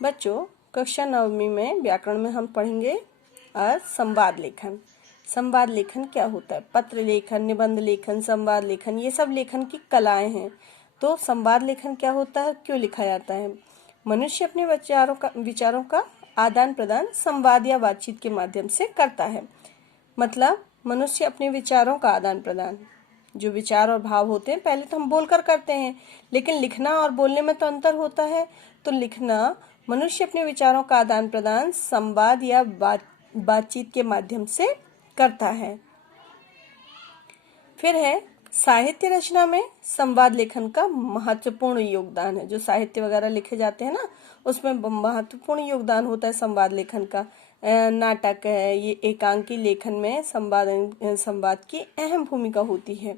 बच्चों, कक्षा 9वीं में व्याकरण में हम पढ़ेंगे आज संवाद लेखन। संवाद लेखन क्या होता है? पत्र लेखन, निबंध लेखन, संवाद लेखन, ये सब लेखन की कलाएं हैं। तो संवाद लेखन क्या होता है, क्यों लिखा जाता है? मनुष्य अपने विचारों का आदान प्रदान संवाद या बातचीत के माध्यम से करता है। मतलब मनुष्य अपने विचारों का आदान प्रदान, जो विचार और भाव होते हैं पहले तो हम बोलकर करते हैं, लेकिन लिखना और बोलने में तो अंतर होता है। तो लिखना, मनुष्य अपने विचारों का आदान प्रदान संवाद या बातचीत के माध्यम से करता है। फिर है साहित्य रचना में संवाद लेखन का महत्वपूर्ण योगदान है। जो साहित्य वगैरह लिखे जाते हैं ना, उसमें महत्वपूर्ण योगदान होता है संवाद लेखन का। नाटक है, ये एकांकी लेखन में संवाद की अहम भूमिका होती है।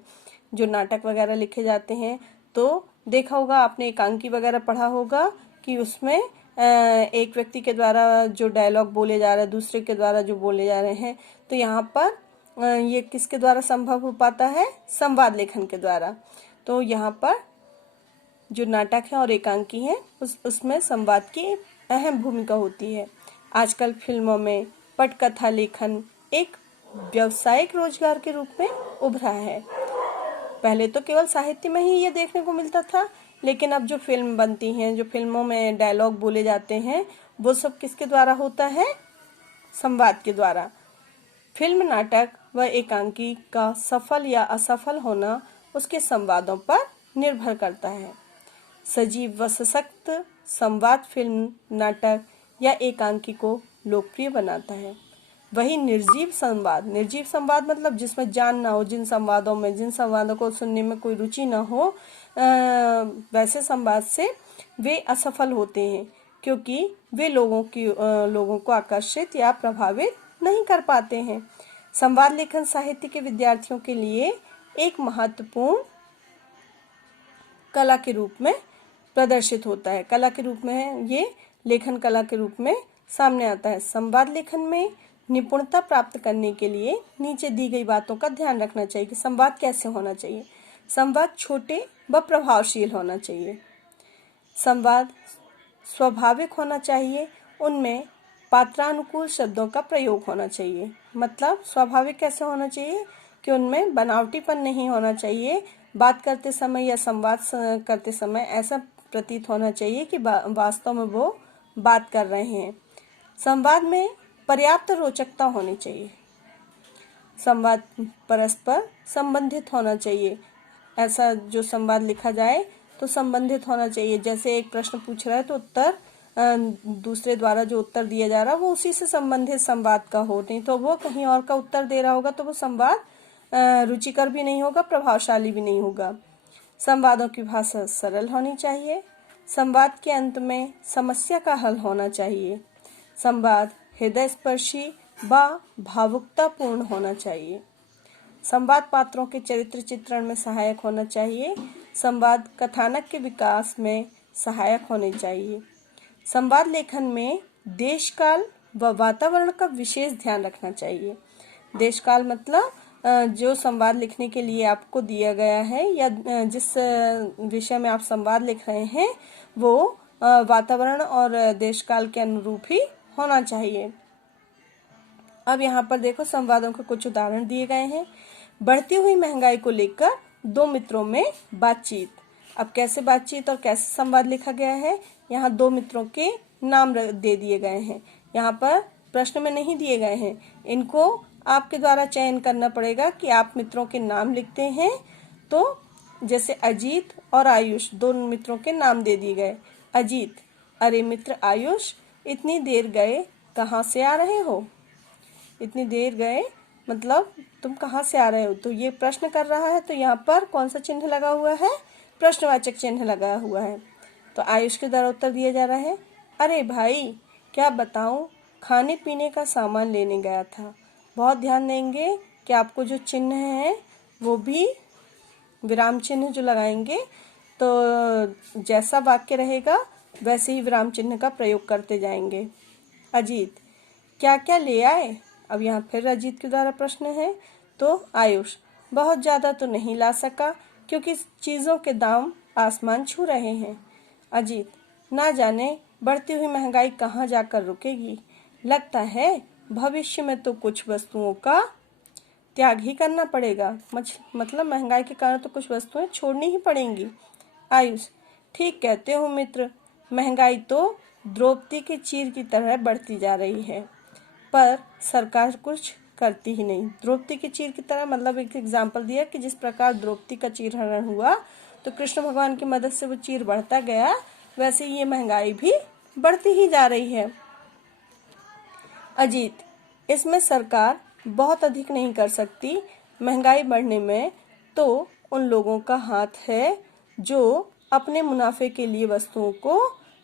जो नाटक वगैरह लिखे जाते हैं तो देखा होगा आपने, एकांकी वगैरह पढ़ा होगा कि उसमें एक व्यक्ति के द्वारा जो डायलॉग बोले जा रहे हैं, दूसरे के द्वारा जो बोले जा रहे हैं, तो यहाँ पर ये किसके द्वारा संभव हो पाता है? संवाद लेखन के द्वारा। तो यहाँ पर जो नाटक है और एकांकी है उसमें संवाद की अहम भूमिका होती है। आजकल फिल्मों में पटकथा लेखन एक व्यावसायिक रोजगार के रूप में उभरा है। पहले तो केवल साहित्य में ही ये देखने को मिलता था, लेकिन अब जो फिल्म बनती हैं, जो फिल्मों में डायलॉग बोले जाते हैं, वो सब किसके द्वारा होता है? संवाद के द्वारा। फिल्म, नाटक व एकांकी का सफल या असफल होना उसके संवादों पर निर्भर करता है। सजीव व सशक्त संवाद फिल्म, नाटक या एकांकी को लोकप्रिय बनाता है। वही निर्जीव संवाद मतलब जिसमें जान ना हो, जिन संवादों को सुनने में कोई रुचि ना हो, वैसे संवाद से वे असफल होते हैं, क्योंकि वे लोगों को आकर्षित या प्रभावित नहीं कर पाते हैं। संवाद लेखन साहित्य के विद्यार्थियों के लिए एक महत्वपूर्ण कला के रूप में प्रदर्शित होता है। कला के रूप में ये लेखन कला के रूप में सामने आता है। संवाद लेखन में निपुणता प्राप्त करने के लिए नीचे दी गई बातों का ध्यान रखना चाहिए कि संवाद कैसे होना चाहिए। संवाद छोटे व प्रभावशील होना चाहिए। संवाद स्वाभाविक होना चाहिए। उनमें पात्रानुकूल शब्दों का प्रयोग होना चाहिए। मतलब स्वाभाविक कैसे होना चाहिए कि उनमें बनावटीपन नहीं होना चाहिए। बात करते समय या संवाद करते समय ऐसा प्रतीत होना चाहिए कि वास्तव में वो बात कर रहे हैं। संवाद में पर्याप्त रोचकता होनी चाहिए। संवाद परस्पर संबंधित होना चाहिए। ऐसा जो संवाद लिखा जाए तो संबंधित होना चाहिए। जैसे एक प्रश्न पूछ रहा है तो उत्तर दूसरे द्वारा जो उत्तर दिया जा रहा है वो उसी से संबंधित संवाद का हो, नहीं तो वो कहीं और का उत्तर दे रहा होगा तो वो संवाद रुचिकर भी नहीं होगा, प्रभावशाली भी नहीं होगा। संवादों की भाषा सरल होनी चाहिए। संवाद के अंत में समस्या का हल होना चाहिए। संवाद हृदय स्पर्शी व भावुकतापूर्ण होना चाहिए। संवाद पात्रों के चरित्र चित्रण में सहायक होना चाहिए। संवाद कथानक के विकास में सहायक होने चाहिए। संवाद लेखन में देश काल व वातावरण का विशेष ध्यान रखना चाहिए। देश काल मतलब जो संवाद लिखने के लिए आपको दिया गया है या जिस विषय में आप संवाद लिख रहे हैं वो वातावरण और देश काल के अनुरूप ही होना चाहिए। अब यहाँ पर देखो, संवादों के कुछ उदाहरण दिए गए हैं। बढ़ती हुई महंगाई को लेकर दो मित्रों में बातचीत। अब कैसे बातचीत और कैसे संवाद लिखा गया है? यहाँ दो मित्रों के नाम दे दिए गए हैं। यहाँ पर प्रश्न में नहीं दिए गए हैं। इनको आपके द्वारा चयन करना पड़ेगा कि आप मित्रों के नाम लिखते हैं। तो जैसे अजीत और आयुष, दोनों मित्रों के नाम दे दिए गए। अजीत: अरे मित्र आयुष, इतनी देर गए, कहाँ से आ रहे हो? इतनी देर गए मतलब तुम कहाँ से आ रहे हो? तो ये प्रश्न कर रहा है, तो यहाँ पर कौन सा चिन्ह लगा हुआ है? प्रश्नवाचक चिन्ह लगा हुआ है। तो आयुष के द्वारा उत्तर दिया जा रहा है, अरे भाई क्या बताऊं, खाने पीने का सामान लेने गया था। बहुत ध्यान देंगे कि आपको जो चिन्ह है वो भी विराम चिन्ह जो लगाएंगे तो जैसा वाक्य रहेगा वैसे ही विराम चिन्ह का प्रयोग करते जाएंगे। अजीत: क्या क्या ले आए? अब यहाँ फिर अजीत के द्वारा प्रश्न है। तो आयुष: बहुत ज़्यादा तो नहीं ला सका क्योंकि चीज़ों के दाम आसमान छू रहे हैं। अजीत: ना जाने बढ़ती हुई महंगाई कहाँ जाकर रुकेगी? लगता है भविष्य में तो कुछ वस्तुओं का त्याग ही करना पड़ेगा। मतलब महंगाई के कारण तो कुछ वस्तुएं छोड़नी ही पड़ेंगी। आयुष: ठीक कहते हो मित्र, महंगाई तो द्रौपदी के चीर की तरह बढ़ती जा रही है, पर सरकार कुछ करती ही नहीं। द्रौपदी के चीर की तरह मतलब एक एग्जाम्पल दिया कि जिस प्रकार द्रौपदी का चीरहरण हुआ तो कृष्ण भगवान की मदद से वो चीर बढ़ता गया, वैसे ये महंगाई भी बढ़ती ही जा रही है। अजीत: इसमें सरकार बहुत अधिक नहीं कर सकती। महंगाई बढ़ने में तो उन लोगों का हाथ है जो अपने मुनाफे के लिए वस्तुओं को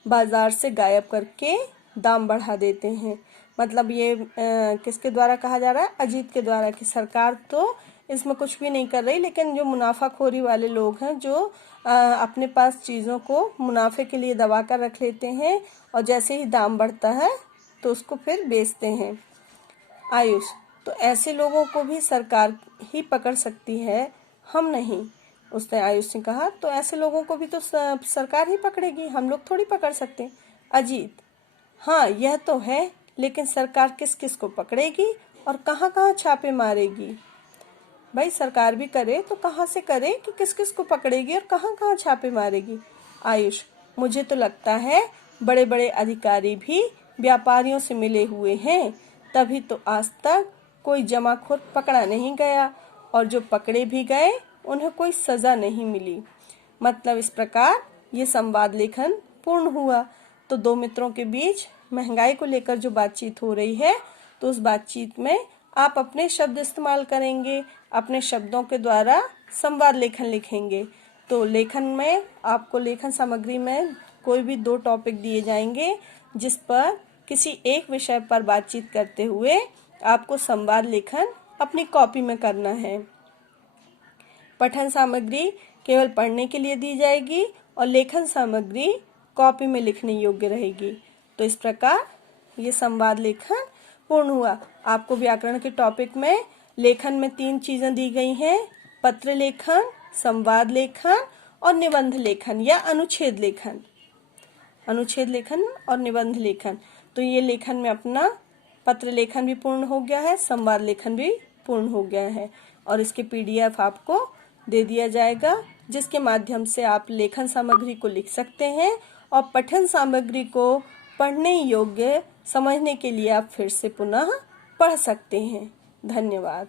बाजार से गायब करके दाम बढ़ा देते हैं। मतलब ये किसके द्वारा कहा जा रहा है? अजीत के द्वारा, कि सरकार तो इसमें कुछ भी नहीं कर रही, लेकिन जो मुनाफाखोरी वाले लोग हैं जो अपने पास चीज़ों को मुनाफे के लिए दबा कर रख लेते हैं और जैसे ही दाम बढ़ता है तो उसको फिर बेचते हैं। आयुष: तो ऐसे लोगों को भी सरकार ही पकड़ सकती है, हम नहीं। उसने आयुष ने कहा, तो ऐसे लोगों को भी तो सरकार ही पकड़ेगी, हम लोग थोड़ी पकड़ सकते। अजीत: हाँ यह तो है, लेकिन सरकार किस किस को पकड़ेगी और कहाँ कहाँ छापे मारेगी? भाई सरकार भी करे तो कहाँ से करे कि किस किस को पकड़ेगी और कहाँ कहाँ छापे मारेगी? आयुष: मुझे तो लगता है बड़े बड़े अधिकारी भी व्यापारियों से मिले हुए हैं, तभी तो आज तक कोई जमाखोर पकड़ा नहीं गया, और जो पकड़े भी गए उन्हें कोई सजा नहीं मिली। मतलब इस प्रकार ये संवाद लेखन पूर्ण हुआ। तो दो मित्रों के बीच महंगाई को लेकर जो बातचीत हो रही है, तो उस बातचीत में आप अपने शब्द इस्तेमाल करेंगे, अपने शब्दों के द्वारा संवाद लेखन लिखेंगे। तो लेखन में आपको लेखन सामग्री में कोई भी 2 टॉपिक दिए जाएंगे, जिस पर किसी एक विषय पर बातचीत करते हुए आपको संवाद लेखन अपनी कॉपी में करना है। पठन सामग्री केवल पढ़ने के लिए दी जाएगी और लेखन सामग्री कॉपी में लिखने योग्य रहेगी। तो इस प्रकार ये संवाद लेखन पूर्ण हुआ। आपको व्याकरण के टॉपिक में लेखन में 3 चीजें दी गई हैं: पत्र लेखन, संवाद लेखन और निबंध लेखन या अनुच्छेद लेखन। अनुच्छेद लेखन और निबंध लेखन। तो ये लेखन में अपना पत्र लेखन भी पूर्ण हो गया है, संवाद लेखन भी पूर्ण हो गया है, और इसके PDF आपको दे दिया जाएगा, जिसके माध्यम से आप लेखन सामग्री को लिख सकते हैं और पठन सामग्री को पढ़ने योग्य समझने के लिए आप फिर से पुनः पढ़ सकते हैं। धन्यवाद।